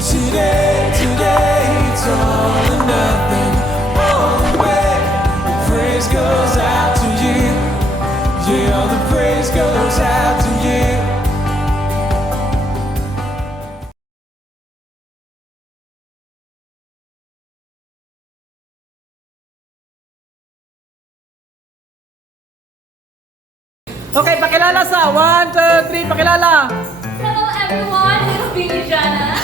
Today, it's all or nothing. All the way, the praise goes out to you. Yeah, the praise goes out to you. Okay, pakilala sa 1, 2, 3, pakilala. Hello everyone, it's Billy Jana.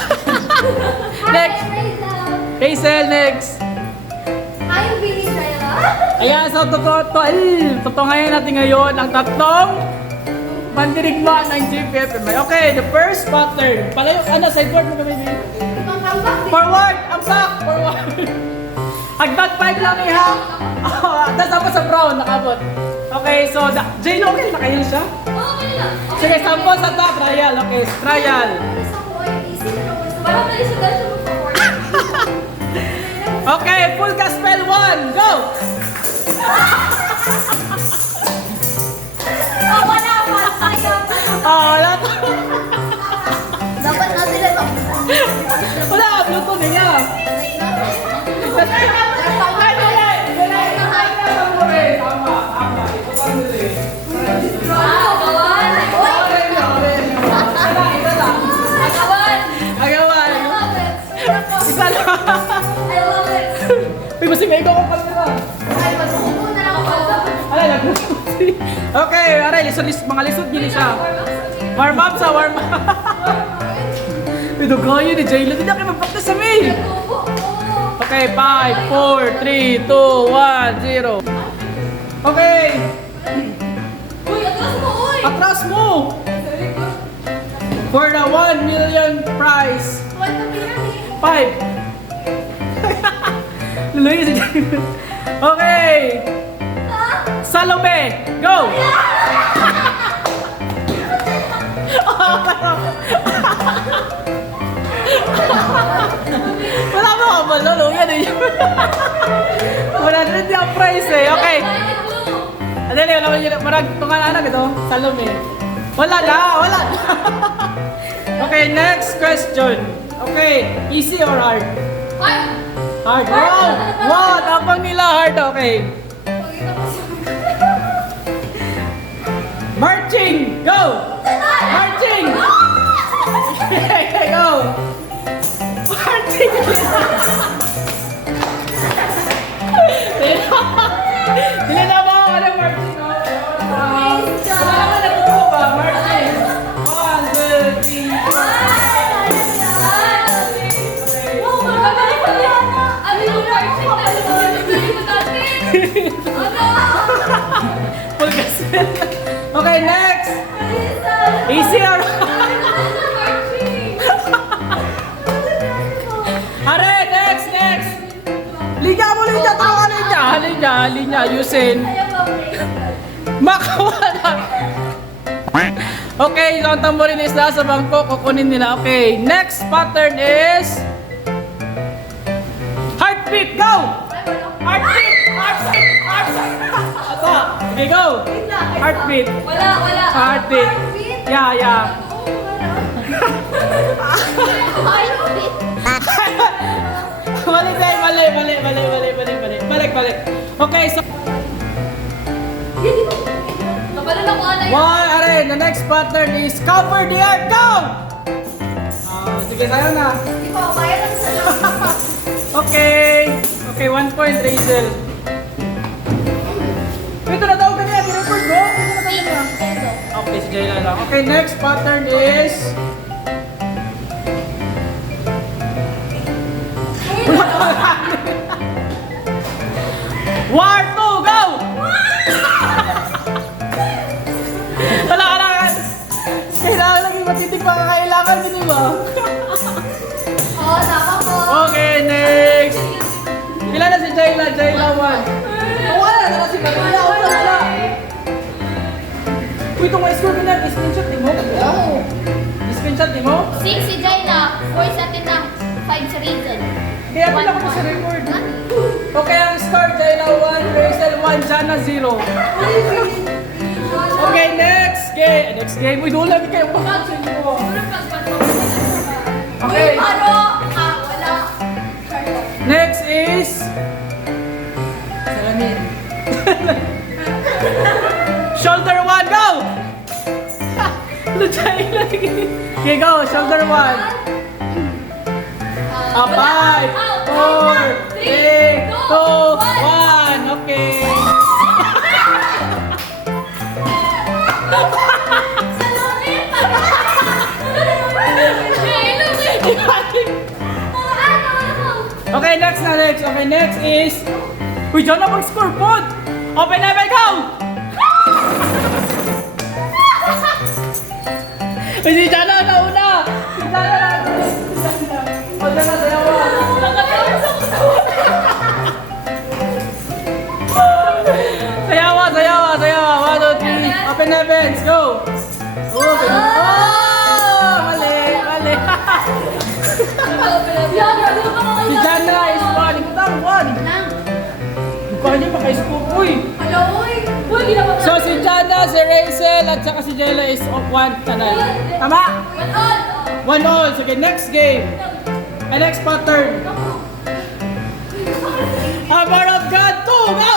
Next. Hazel, next. I'm Billy Jana. Ayan, so totoo ngayon natin ngayon ang tatlong mandirigma ng GPFM. Okay, the first pattern. Palayo, sideboard mo kami, baby. Forward, ang back, forward. Hagdan 5 lang iha. Tapos dapat sa brown, nakabot. Okay, so, Jane, okay, nakahill siya? Okay lang. Sige, sample sa top, trial. Okay, trial. Parang mali siya dahil siya mag-forward. Okay, full gospel 1, go! Oh, wala pa. Wala to. Dapat na sila ito. Wala, Bluetooth niya. Agawan. Isa lang. I love it. Uy, basta may ikaw kong kamera. Ay, matuko na lang ako. Alay, okay, aray, mga lisod gini siya. Warm up sa warm up. Ito kayo ni Jayla, hindi na kayo magpakta sa May. Okay, 5, 4, 3, 2, 1, 0. Okay. Uy, atras mo, uy. Atras mo. For the 1 million prize. Tuwan ka pinani. 5. Luluhin si Jayla. Okay. Salome, go! Wala mo ka ba, Lolo? Yan eh. Wala na din ang price eh. Okay. Adali, wala mo yun. Marag tungan anak ito. Salome. Wala na, wala na. Okay, next question. Okay, easy or hard? Ay! Hard. Wow! Wow, tapang nila hard. Okay. Marching! Go! Marching! Okay, go! Marching! Dili na ba ako ng marching? Wala naman natutuwa ba? Marching! 1, 2, 3, Oh, magkabalik pa yan. Ano yung marching na ito? Magaling mo dati. Ano? full gospel. Okay, next! Easy or Are, next! Linya mo, linya! Tawa, linya! Yusin! Makawala! Okay, so ang tamborin is nasa bangko, kukunin nila. Okay, next pattern is heartbeat, go! Heartbeat! Ata, okay, go! Heartbeat! Wala. Heartbeat! Yeah. Mali. Balik. Okay, so Kapalan ako, Anay. the next pattern is cover the earth, go! Sige, sayo na. Di ba, kaya lang sa Okay, 1 point, Rachel. Ito na daw ganyan, i-record mo. Okay, si Jayla lang. Okay, next pattern is War 2, go! Kailangan. Kailangan lang yung matitig pa kakailangan, di ba? Oo, tama po. Okay, next. Ilan na si Jayla? Jayla 1. Wala na si Jayla. Wala. Uy, itong ma-score ko na. Screenshot din mo? Oo. Screenshot din mo? 6 si Jayla, 4 sa atin na, 5 sa Rachel. Kaya pala ko sa record. Okay, ang score, Jayla 1, Rachel 1, Jana 0. Okay, next game. Uy, doon lagi kayo pakatsin mo. Okay. Uy, paro! Ah, wala. Next is... Salamin. Shoulder 1, go! Lutay lagi. Okay, go. Shoulder 1. Ah, 5, 4, 3, 2, 1. Okay. Okay, next na next. Okay, next is... Uy, dyan na mag-score pod! Open na, go! Uy, si Jana na una! Si Jana na! O, Jana, sayaw mo! Sayawa, sayawa, sayawa! 1, 2, 3! Open na, Benz! Go! Oh, mali, mali! Si Jana is 1! Ikaw lang, 1! Mukha niya maka-scoop, uy! So si Jana, si Rachel, at saka si Jella is 1 tanay. Tama? 1-all. Sige, next game. Next pattern. Armor of God 2, go!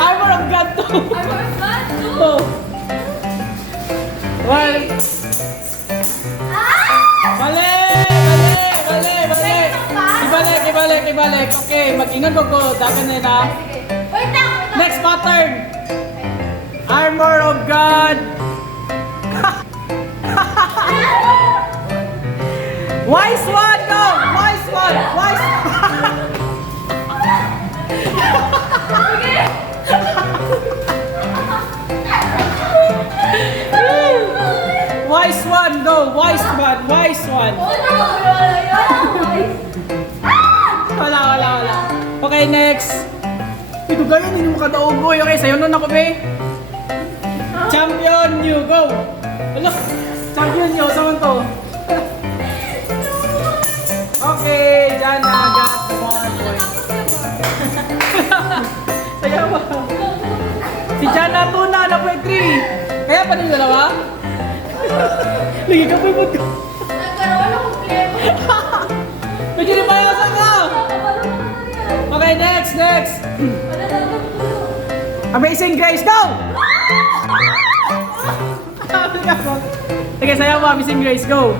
Armor of God 2. 1. Mali! Mali! Mali! Mali! Ibalik, ibalik, ibalik. Okay, mag-ingon ko. Dagan na na. Next pattern. Armor of God. Wise one, go! Wise one! Wise Wise one, go! Wise one! Wise one! Wala, wala, wala. Okay, next. Ito ganyan, hindi mo kadaog, boy. Okay, sa'yo nun ako, be. Champion new, go! Ano? Champion new, saan to? Okay, Jana, got 1 point. Sayaw ba? Si Jana, 2 na, point 3. Kaya pa rin dalawa? Lagi ka po yung Medyo rin mayasan ka! Okay, next, next! Amazing Grace, go! Sige, sayaw mo, Amazing Grace, go!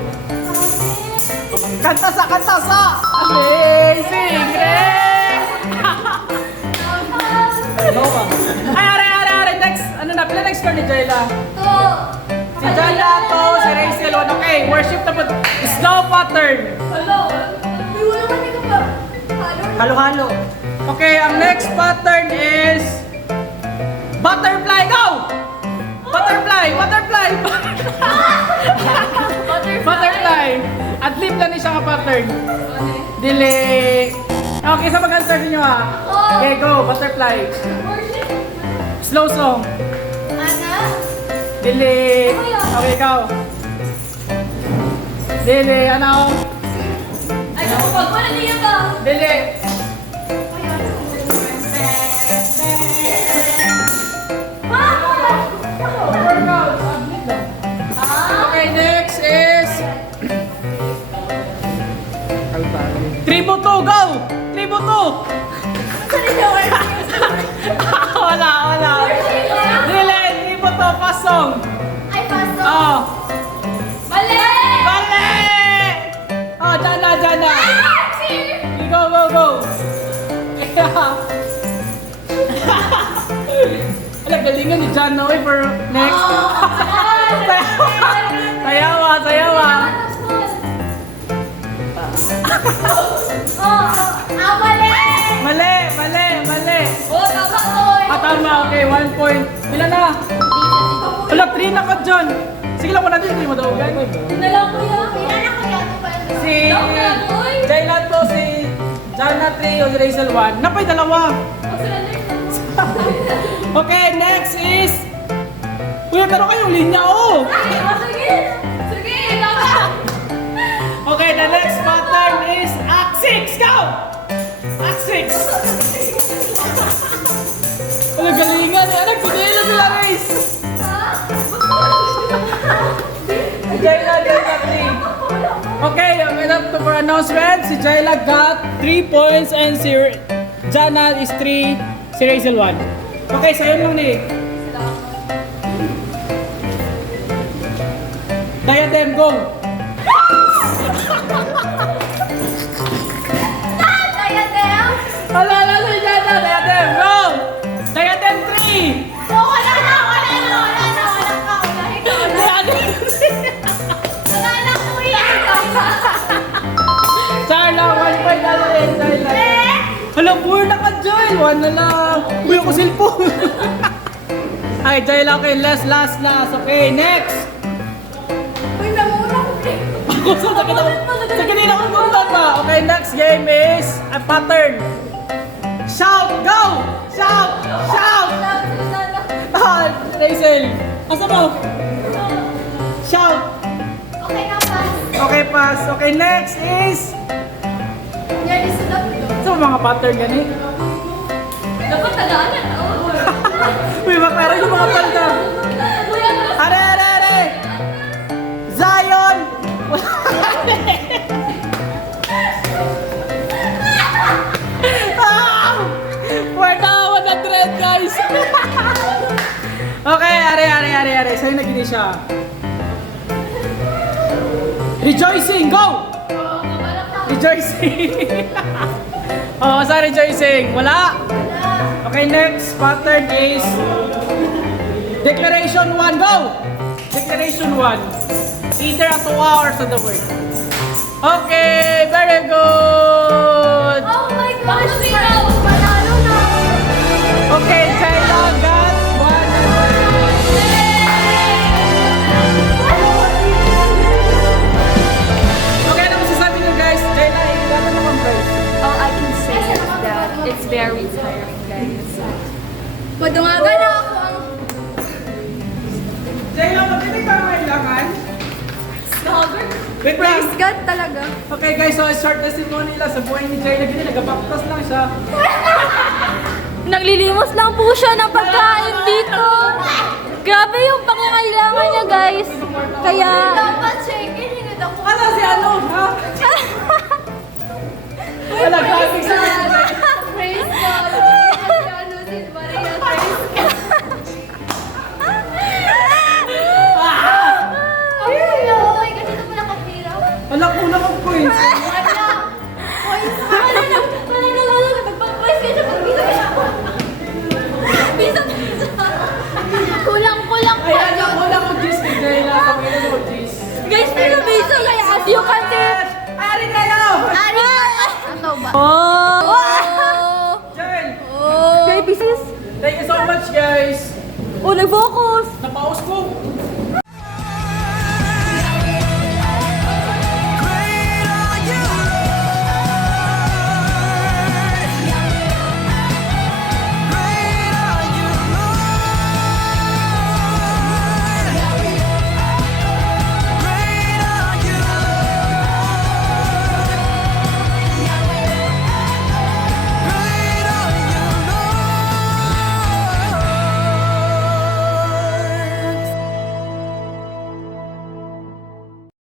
Kanta sa! Amazing Grace! Ay, are, next! Ano na, pila next score ni Jayla? Si Jayla to, si Rachel, okay, worship na po. Slow pattern. Halo-halo. Okay, ang next pattern is butterfly, go! Butterfly, butterfly. Butterfly. Adlib lang siya ka pattern. Dili. Okay, sa mag-answer niyo ha. Okay, go, butterfly. Slow song. Dili. Okay, ikaw. Dili, ano? Dili. Okay, next is Tribo 2, go! Tribo 2! Wala. Dili, Tribo 2, pasong. Oh. Mali! Oh, Jana. Go. Alam, galingan ni Jana, oy, for next. Sayawa. Mali. Tama, okay, 1 point. Ilan na? Wala, 3 na ka dyan. Sige lang mo natin, hindi mo daw, guys. Si Jayla to, si Jana 3, o si Rachel 1. Napay, 2. Okay, next is... Uy, pero kayong linya, oh! Okay, the next pattern is Act 6, go! Act 6! Ano, galingan eh. Anak, pinila sila, Race! Jayla 3. announcement, si Jayla got 3 points and si Jana is 3, si Razel 1. Okay, sa'yo lang ni. Diadem, go! Diadem? Wala si Jana, Diadem, go! Diadem 3! Oh, wala na, wala na, wala na, wala ka, unahin ka, unahin. Wala na, kuya. Sarla, 1 point na rin, Sarla. Hala, 4 na ka, Joy! 1 na lang. Uy, ako cellphone. Ay, Joy lang, okay, last. Okay, next! Uy, namuna ko. Ako sa kanina ko punta pa. Okay, next game is a pattern. Shout! Go! Shout! Ah, Razel. Asa mo? Shout! Okay na, pass. Okay, pass. Okay, next is... Yan, isunod ko. Ito mga pattern gani. Dapat tagaan na. Uy, makara yung mga palda. Kuya, Are! Zion! Ah! We're now 100, guys! Okay, are. Sa'yo na gini siya. Rejoicing, go! Rejoicing! Oh, sa rejoicing? Wala? Okay, next pattern is Declaration 1, go! Declaration 1. Either a 2 hours of the word. Okay, very good! Oh my gosh, panalo na. Okay, China got 1. Okay, ano masasabi niyo guys? China, ilan na naman price? All I can say is that it's very tiring, guys. Madungagan na ako ang China, magkita ka naman ilangan? stogger. Wait lang! Praise God talaga. Okay guys, so short testimony nila sa buhay ni China. Gini, nagabaptas lang siya. Naglilimos lang po siya ng pagkain dito. Grabe yung pangangailangan niya, guys. Kaya... Dapat check-in, hindi ako. Ano si ano, ha? Wala, graphics sa Praise God. Kasi ano, si Maria, praise God. Ay, oh my God, dito mo nakahirap. Wala, kulang ang points. Wala. Wala na. Nagpag-praise ka siya. Bisa. Kulang-kulang pa Ayan, yun. kulang ang gis kay China. Sabi mo, gis. Guys, pinabisa kaya as you can see. Ari kayo! Ano ba? Oh! Jen! Baby sis. Thank you so much, guys. Oh, nag-focus. Napaus ko.